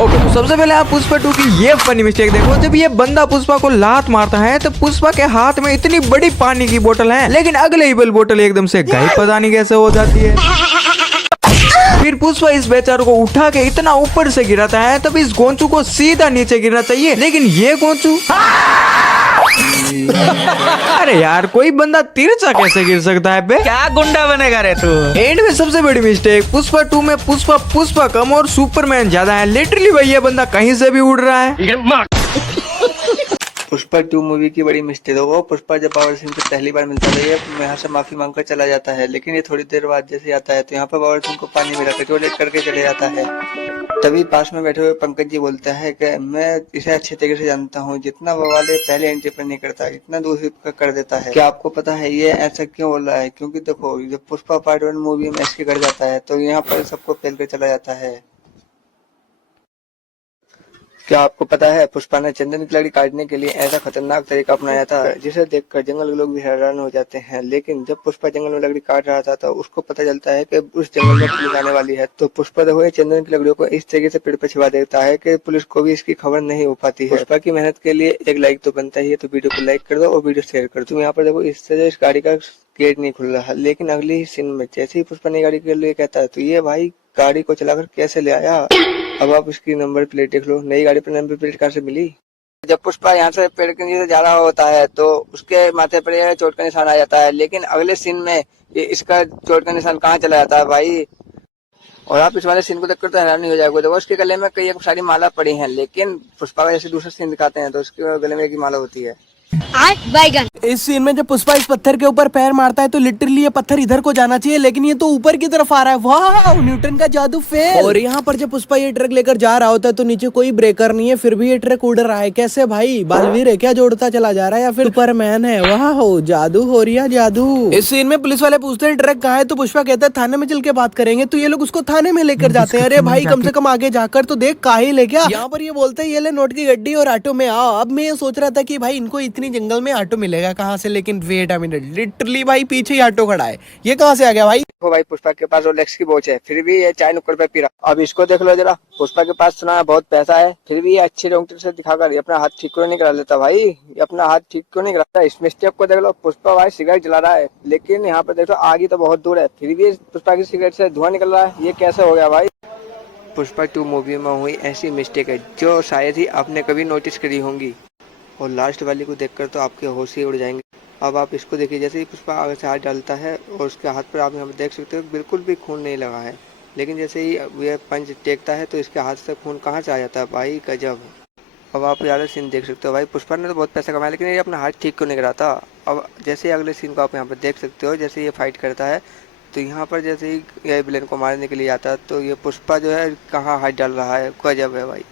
Okay, तो सबसे पहले आप पुष्पा 2 की ये फनी मिस्टेक देखो। जब ये बंदा पुष्पा को लात मारता है तो पुष्पा के हाथ में इतनी बड़ी पानी की बोतल है, लेकिन अगले ही बल बोतल एकदम से गायब, पता नहीं कैसे हो जाती है। फिर पुष्पा इस बेचारे को उठा के इतना ऊपर से गिराता है, तब इस गोंचू को सीधा नीचे गिरना चाहिए, लेकिन ये गोंचू अरे यार, कोई बंदा तिरछा कैसे गिर सकता है बे? क्या गुंडा बनेगा रे तू। एंड में सबसे बड़ी मिस्टेक, पुष्पा 2 में पुष्पा कम और सुपरमैन ज्यादा है। लिटरली भाई ये बंदा कहीं से भी उड़ रहा है। पुष्पा 2 मूवी की बड़ी मिस्टेक है वो। पुष्पा जब बाबर सिंह से पहली बार मिलता है, ये यहाँ से माफी मांगकर चला जाता है, लेकिन ये थोड़ी देर बाद जैसे आता है तो यहाँ पर बाबर सिंह को पानी में रखकर टॉयलेट करके चले जाता है। तभी पास में बैठे हुए पंकज जी बोलता है कि मैं इसे अच्छे तरीके से जानता हूँ, जितना बवाल पहले एंट्री पर नहीं करता, इतना दूसरी पर कर देता है। क्या आपको पता है ये ऐसा क्यों बोल रहा है? क्योंकि देखो, जब पुष्पा पार्ट 1 मूवी में ऐसे कर जाता है तो यहाँ पर सबको फैल कर चला जाता है। क्या आपको पता है पुष्पा ने चंदन की लकड़ी काटने के लिए ऐसा खतरनाक तरीका अपनाया था जिसे देखकर जंगल के लोग भी हैरान हो जाते हैं। लेकिन जब पुष्पा जंगल में लकड़ी काट रहा था तो उसको पता चलता है कि उस जंगल में पुलिस आने वाली है, तो पुष्पा देखो चंदन की लकड़ियों को इस तरीके से पेड़ पर छिपा देता है कि पुलिस को भी इसकी खबर नहीं हो पाती है। पुष्पा की मेहनत के लिए एक लाइक तो बनता ही है, तो वीडियो को लाइक कर दो और वीडियो शेयर कर दो। यहाँ पर देखो इससे इस गाड़ी का गेट नहीं खुल रहा, लेकिन अगले ही सीन में जैसे ही पुष्पा नई गाड़ी के लिए कहता है तो ये भाई गाड़ी को चलाकर कैसे ले आया। अब आप इसकी नंबर प्लेट देख लो, नई गाड़ी पर नंबर प्लेट कहाँ से मिली। जब पुष्पा यहाँ से पेड़ के नीचे जा रहा होता है तो उसके माथे पर यह चोट का निशान आ जाता है, लेकिन अगले सीन में ये इसका चोट का निशान कहाँ चला जाता है भाई। और आप इस वाले सीन को देखकर तो हैरान नहीं हो जाएगा। देखो उसके गले में कई सारी माला पड़ी हैं, लेकिन पुष्पा का जैसे दूसरा सीन दिखाते हैं तो उसके गले में एक ही माला होती है। इस सीन में जब पुष्पा इस पत्थर के ऊपर पैर मारता है तो लिटरली ये पत्थर इधर को जाना चाहिए, लेकिन ये तो ऊपर की तरफ आ रहा है। वाह, न्यूटन का जादू फेल। और यहाँ पर जब पुष्पा ये ट्रक लेकर जा रहा होता है तो नीचे कोई ब्रेकर नहीं है, फिर भी ये ट्रक उड़ रहा है। कैसे भाई? बालवीर है क्या जोड़ता चला जा रहा है या फिर सुपरमैन है? वाह, जादू हो रही है, जादू। इस सीन में पुलिस वाले पूछते हैं ट्रक कहाँ है, तो पुष्पा कहता है थाने में चल के बात करेंगे, तो ये लोग उसको थाने में लेकर जाते हैं। अरे भाई कम से कम आगे जाकर तो देख, काहे ले क्या। यहाँ पर ये बोलते हैं ये ले नोट की गड्डी और ऑटो में आओ। अब मैं ये सोच रहा था कि भाई इनको इतनी जंगल में ऑटो मिलेगा कहाँ से, लेकिन वेट अ मिनट, लिटरली भाई पीछे ही ऑटो खड़ा है, ये कहाँ से आ गया भाई। देखो भाई पुष्पा के पास रोलेक्स की वॉच है, फिर भी ये चाय नुक्कड़ पे पी रहा। अब इसको देख लो जरा, पुष्पा के पास सुना बहुत पैसा है, फिर भी ये अच्छे डॉक्टर से दिखाकर अपना हाथ ठीक क्यों नहीं करा लेता भाई। ये अपना हाथ ठीक क्यों नहीं कराता? इस मिस्टेक को देख लो, पुष्पा भाई सिगरेट जला रहा है, लेकिन यहाँ पर देखो आगे तो बहुत दूर है, फिर भी पुष्पा की सिगरेट से धुआं निकल रहा है। ये कैसे हो गया भाई? पुष्पा 2 मूवी में हुई ऐसी मिस्टेक है जो शायद ही आपने कभी नोटिस करी होंगी, और लास्ट वाली को देखकर तो आपके होश ही उड़ जाएंगे। अब आप इसको देखिए, जैसे ही पुष्पा आगे से हाथ डालता है और उसके हाथ पर आप यहाँ पर देख सकते हो बिल्कुल भी खून नहीं लगा है, लेकिन जैसे ही यह पंच टेकता है तो इसके हाथ से खून कहाँ से आ जाता है भाई, गजब। अब आप ज़्यादा सीन देख सकते हो भाई, पुष्पा ने तो बहुत पैसा कमाया, लेकिन ये अपना हाथ ठीक क्यों नहीं कराता। अब जैसे अगले सीन को आप यहाँ पर देख सकते हो, जैसे ये फाइट करता है तो यहाँ पर जैसे ही ये विलेन को मारने के लिए आता है तो ये पुष्पा जो है कहाँ हाथ डाल रहा है, गजब है भाई।